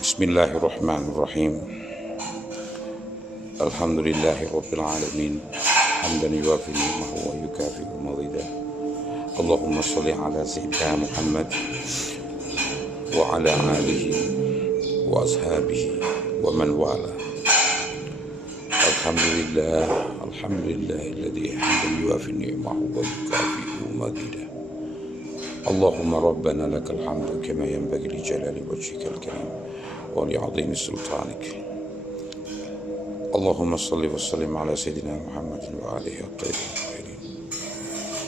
Bismillahirrahmanirrahim. Alhamdulillahirabbil alamin. Hamdan yuwafi ni'amahu wa yukafi'u mazidah. Allahumma shalli ala sayyidina Muhammad wa ala alihi wa ashabihi wa man wala. Alhamdulillahilladzi hamdan yuwafi ni'amahu wa yukafi'u mazidah. Allahumma rabbana lakal hamdu kama yanbaghi li jalali wajhikal karim wa li 'azimi sultanik. Allahumma shalli wa sallim ala sayyidina Muhammadin wa alihi at-tahirin.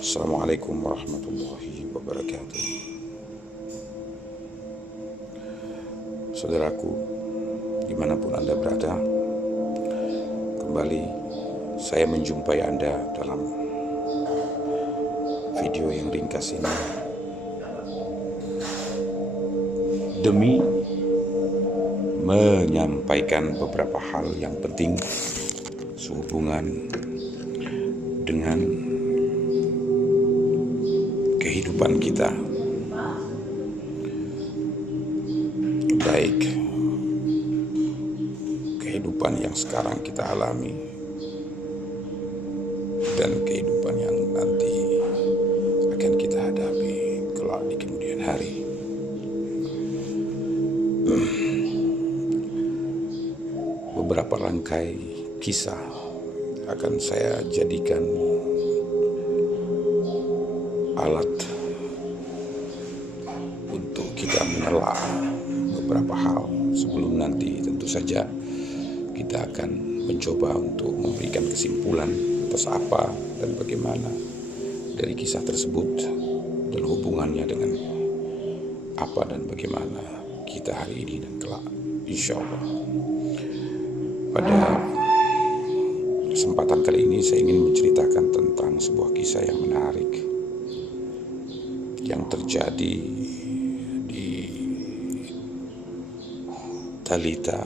Assalamualaikum warahmatullahi wabarakatuh. Saudaraku, dimanapun Anda berada, kembali saya menjumpai Anda dalam video yang ringkas ini demi menyampaikan beberapa hal yang penting sehubungan dengan kehidupan kita, baik kehidupan yang sekarang kita alami dan kehidupan yang nanti akan kita hadapi kelak di kemudian hari. Beberapa rangkai kisah akan saya jadikan alat untuk kita menelaah beberapa hal sebelum nanti tentu saja kita akan mencoba untuk memberikan kesimpulan atas apa dan bagaimana dari kisah tersebut dan hubungannya dengan apa dan bagaimana kita hari ini dan kelak, insya Allah. Pada kesempatan kali ini saya ingin menceritakan tentang sebuah kisah yang menarik yang terjadi di Talita,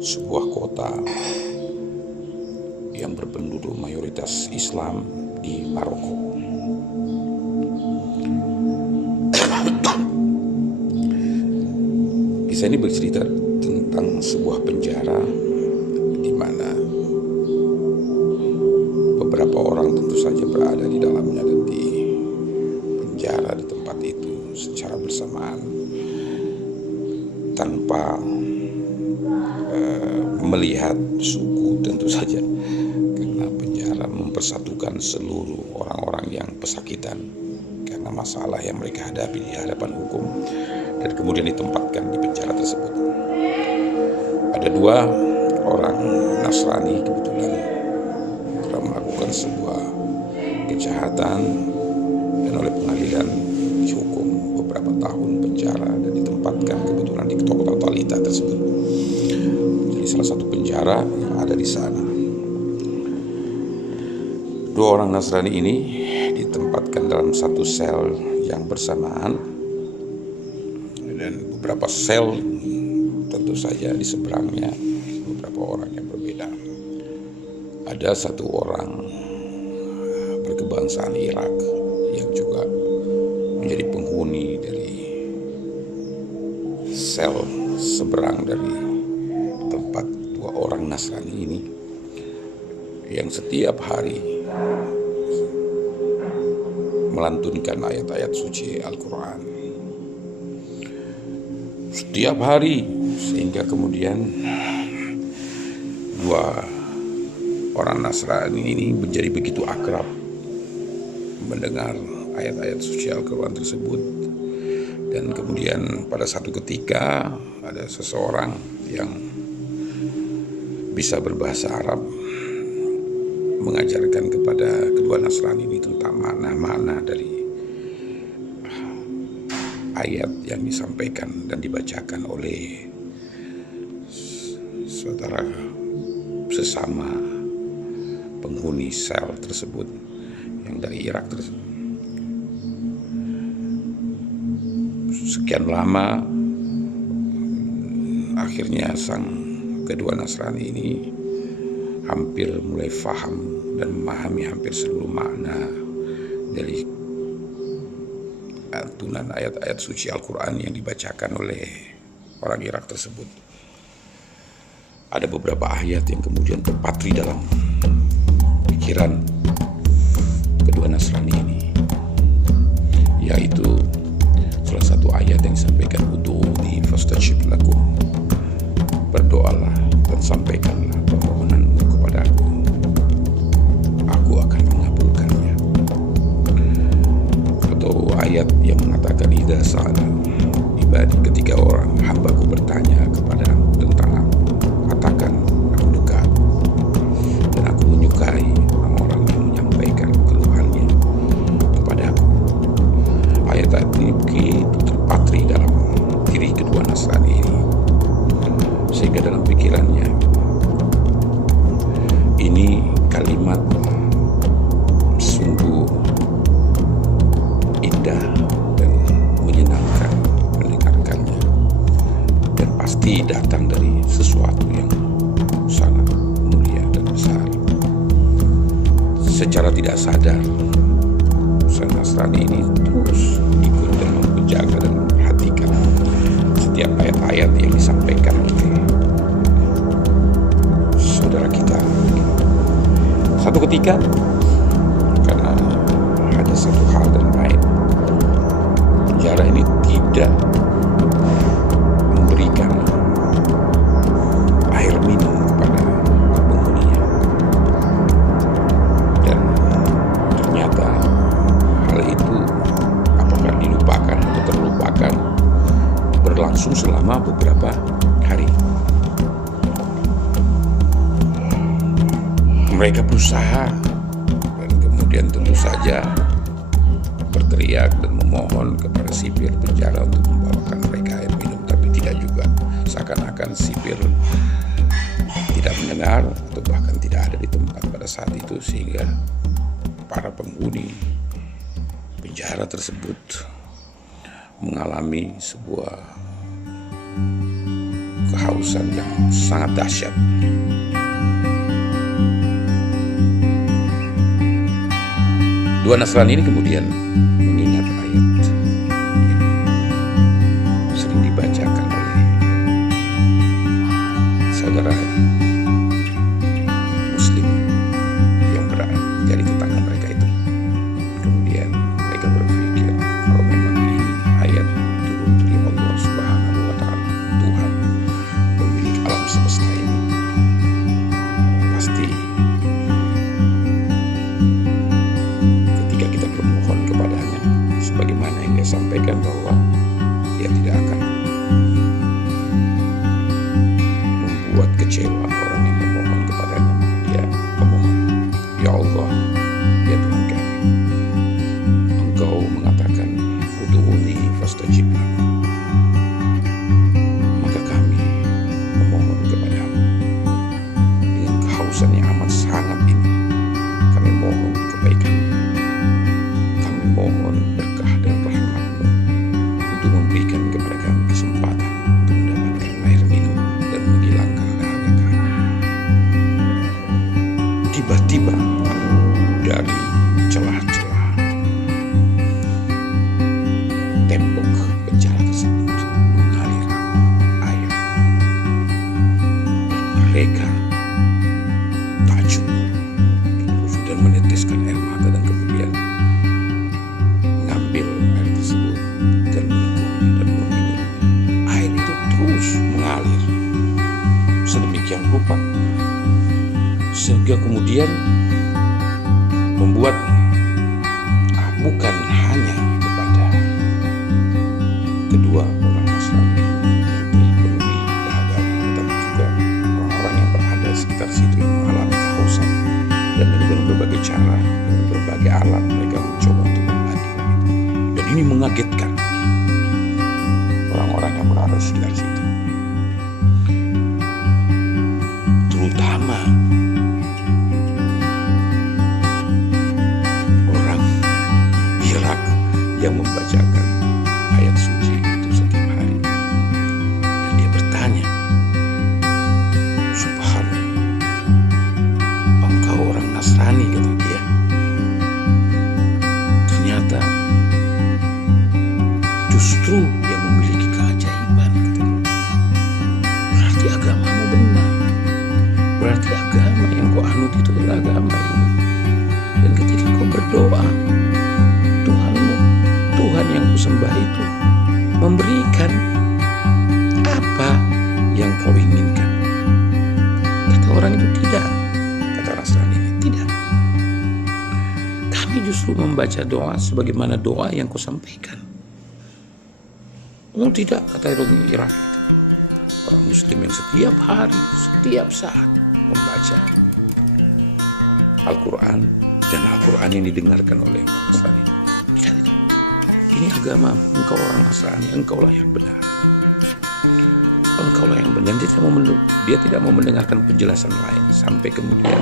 sebuah kota yang berpenduduk mayoritas Islam di Maroko. Kisah ini bercerita tentang sebuah penjara di mana beberapa orang tentu saja berada di dalamnya dan di penjara di tempat itu secara bersamaan tanpa melihat suku tentu saja, karena penjara mempersatukan seluruh orang-orang yang pesakitan karena masalah yang mereka hadapi di hadapan hukum dan kemudian ditempatkan di penjara tersebut. Ada dua orang Nasrani kebetulan telah melakukan sebuah kejahatan dan oleh pengadilan dihukum beberapa tahun penjara dan ditempatkan kebetulan di kota Talita tersebut. Jadi salah satu penjara yang ada di sana. Dua orang Nasrani ini ditempatkan dalam satu sel yang bersamaan dan beberapa sel tentu saja di seberangnya beberapa orang yang berbeda. Ada satu orang berkebangsaan Irak yang juga menjadi penghuni dari sel seberang dari tempat dua orang Nasrani ini, yang setiap hari melantunkan ayat-ayat suci Al-Quran setiap hari, sehingga kemudian dua orang Nasrani ini menjadi begitu akrab mendengar ayat-ayat suci Al-Quran tersebut. Dan kemudian pada satu ketika ada seseorang yang bisa berbahasa Arab mengajarkan kepada kedua Nasrani ini tentang makna-makna dari ayat yang disampaikan dan dibacakan oleh saudara sesama penghuni sel tersebut yang dari Irak tersebut. Sekian lama akhirnya sang kedua Nasrani ini hampir mulai faham dan memahami hampir seluruh makna dari lantunan ayat-ayat suci Al-Quran yang dibacakan oleh orang Irak tersebut. Ada beberapa ayat yang kemudian terpatri dalam pikiran kedua Nasrani ini, yaitu salah satu ayat yang disampaikan, ud'uuni fastajib lakum, berdoalah dan sampaikanlah permohonanmu kepadaku, aku akan mengabulkannya. Atau ayat yang mengatakan, idza sa'ala ibadi, ketika orang hambaku bertanya kepadamu tentang aku, katakan aku dekat dan aku menyukai orang-orang yang menyampaikan keluhannya kepadaku. Ayat ini begitu terpatri dalam diri kedua Nasrani ini, sehingga dalam pikirannya ini kalimat sungguh indah dan menyenangkan mendengarkannya, dan pasti datang dari sesuatu yang sangat mulia dan besar. Secara tidak sadar, sang Nasrani ini terus ikut dan menjaga dan memperhatikan setiap ayat-ayat yang disampaikan oleh saudara kita. Satu ketika, karena ada satu hal dan lain, penjara ini tidak memberikan air minum kepada penghuninya, dan ternyata hal itu, apakah dilupakan atau terlupakan, berlangsung selama beberapa hari. Mereka berusaha dan kemudian tentu saja berteriak dan memohon kepada sipir penjara untuk membawakan mereka air minum, tapi tidak juga. Seakan-akan sipir tidak mendengar atau bahkan tidak ada di tempat pada saat itu, sehingga para penghuni penjara tersebut mengalami sebuah kehausan yang sangat dahsyat. Dua Nasrani ini kemudian mengingat ayat yang sering dibacakan oleh saudara Muslim yang berada di tetangga mereka itu. Kemudian mereka berpikir, kalau memang ini ayat turun dari Allah Subhanahu wa Ta'ala, Tuhan pemilik alam semesta ini, pasti ketika kita bermohon kepadanya, sebagaimana yang dia sampaikan bahwa dia tidak akan membuat kecewa orang yang memohon kepadanya. Dia memohon, ya Allah, ya Tuhan kami, Engkau mengatakan ud'uuni fastajib lakum, maka kami memohon kepadamu dengan kehausan yang amat sangat ini. Kami mohon kebaikan, kami mohon berkah dan rahmat-Mu untuk memberikan kepada kami kesempatan untuk mendapatkan air minum dan menghilangkan dahaga kami. Tiba-tiba dari celah-celah tembok penjara tersebut mengalir air. Mereka takjub dan meneteskan air mata, dan kemudian mengambil air tersebut dan menegurnya dan meminum. Air itu terus mengalir sedemikian rupa, sehingga kemudian membuat bukan hanya kepada kedua orang Nasrani yang terpenuhi dahaganya, tetapi juga orang-orang yang berada di sekitar situ yang mengalami kehausan, dan dengan berbagai cara, dengan berbagai alat mereka mencoba untuk membantu. Dan ini mengagetkan orang-orang yang berada di sekitar situ, terutama orang Irak yang membacakan ayat suci itu setiap hari. Dan dia bertanya, subhanallah, engkau orang Nasrani, kata dia. Ternyata justru yang memiliki keajaiban, kata dia. agama ini. Dan ketika kau berdoa, Tuhanmu, Tuhan yang kusembah itu memberikan apa yang kau inginkan. Kata orang itu tidak. Kata Nasrani ini tidak. Kami justru membaca doa sebagaimana doa yang kau sampaikan. Oh tidak, kata orang Irak itu. Orang Muslim yang setiap hari, setiap saat membaca Al-Quran, dan Al-Quran yang didengarkan oleh orang Nasrani. Tidak. Ini agama, engkau orang Nasrani, engkaulah yang benar. Engkaulah yang benar. Dia tidak mau mendengarkan penjelasan lain. Sampai kemudian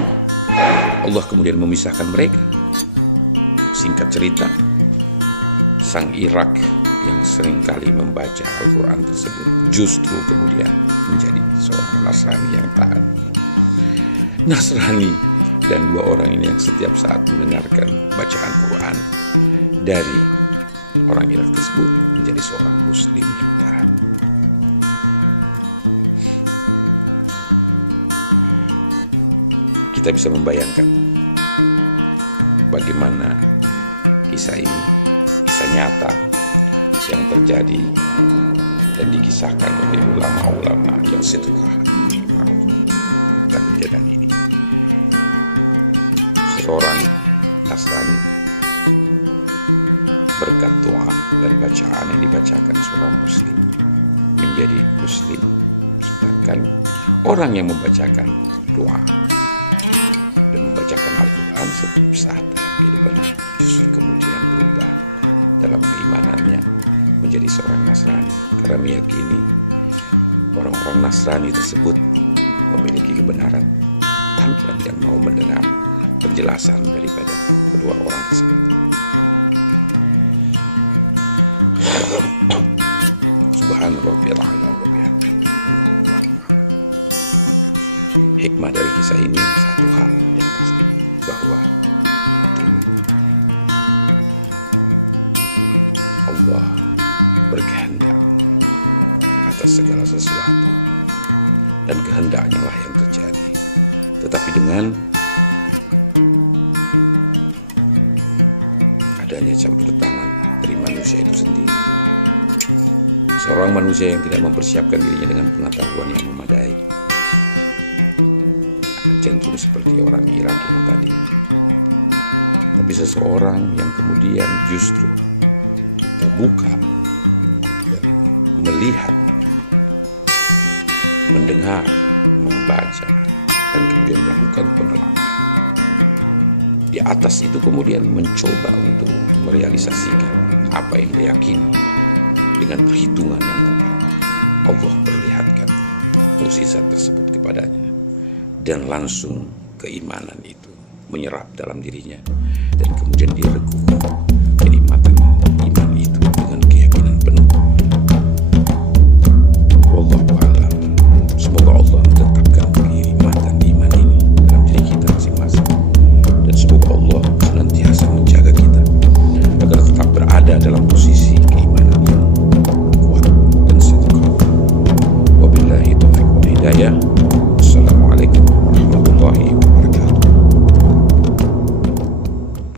Allah kemudian memisahkan mereka. Singkat cerita, sang Irak yang seringkali membaca Al-Quran tersebut justru kemudian menjadi seorang Nasrani yang taat. Nasrani dan dua orang ini yang setiap saat mendengarkan bacaan Quran dari orang Irak tersebut menjadi seorang Muslim yang taat. Kita bisa membayangkan bagaimana kisah ini, kisah nyata yang terjadi dan dikisahkan oleh ulama-ulama yang setelah tentang kejadian ini. Seorang Nasrani berkat doa dan bacaan yang dibacakan seorang Muslim menjadi Muslim, sedangkan orang yang membacakan doa dan membacakan Al-Quran setiap saat dalam kehidupannya justru kemudian berubah dalam keimanannya menjadi seorang Nasrani, karena meyakini orang-orang Nasrani tersebut memiliki kebenaran tanpa dia mau mendengar penjelasan daripada kedua orang tersebut. Subhanallah. Hikmah dari kisah ini satu hal yang pasti, bahwa Allah berkehendak atas segala sesuatu dan kehendaknya lah yang terjadi. Tetapi dengan adanya campur tangan dari manusia itu sendiri, seorang manusia yang tidak mempersiapkan dirinya dengan pengetahuan yang memadai akan cenderung seperti orang Irak yang tadi. Tapi seseorang yang kemudian justru terbuka dan melihat, mendengar, membaca, dan kemudian melakukan penelaran. Di atas itu kemudian mencoba untuk merealisasikan apa yang dia yakini dengan perhitungan yang tepat. Allah perlihatkan mukjizat tersebut kepadanya, dan langsung keimanan itu menyerap dalam dirinya, dan kemudian dia regu kenikmatan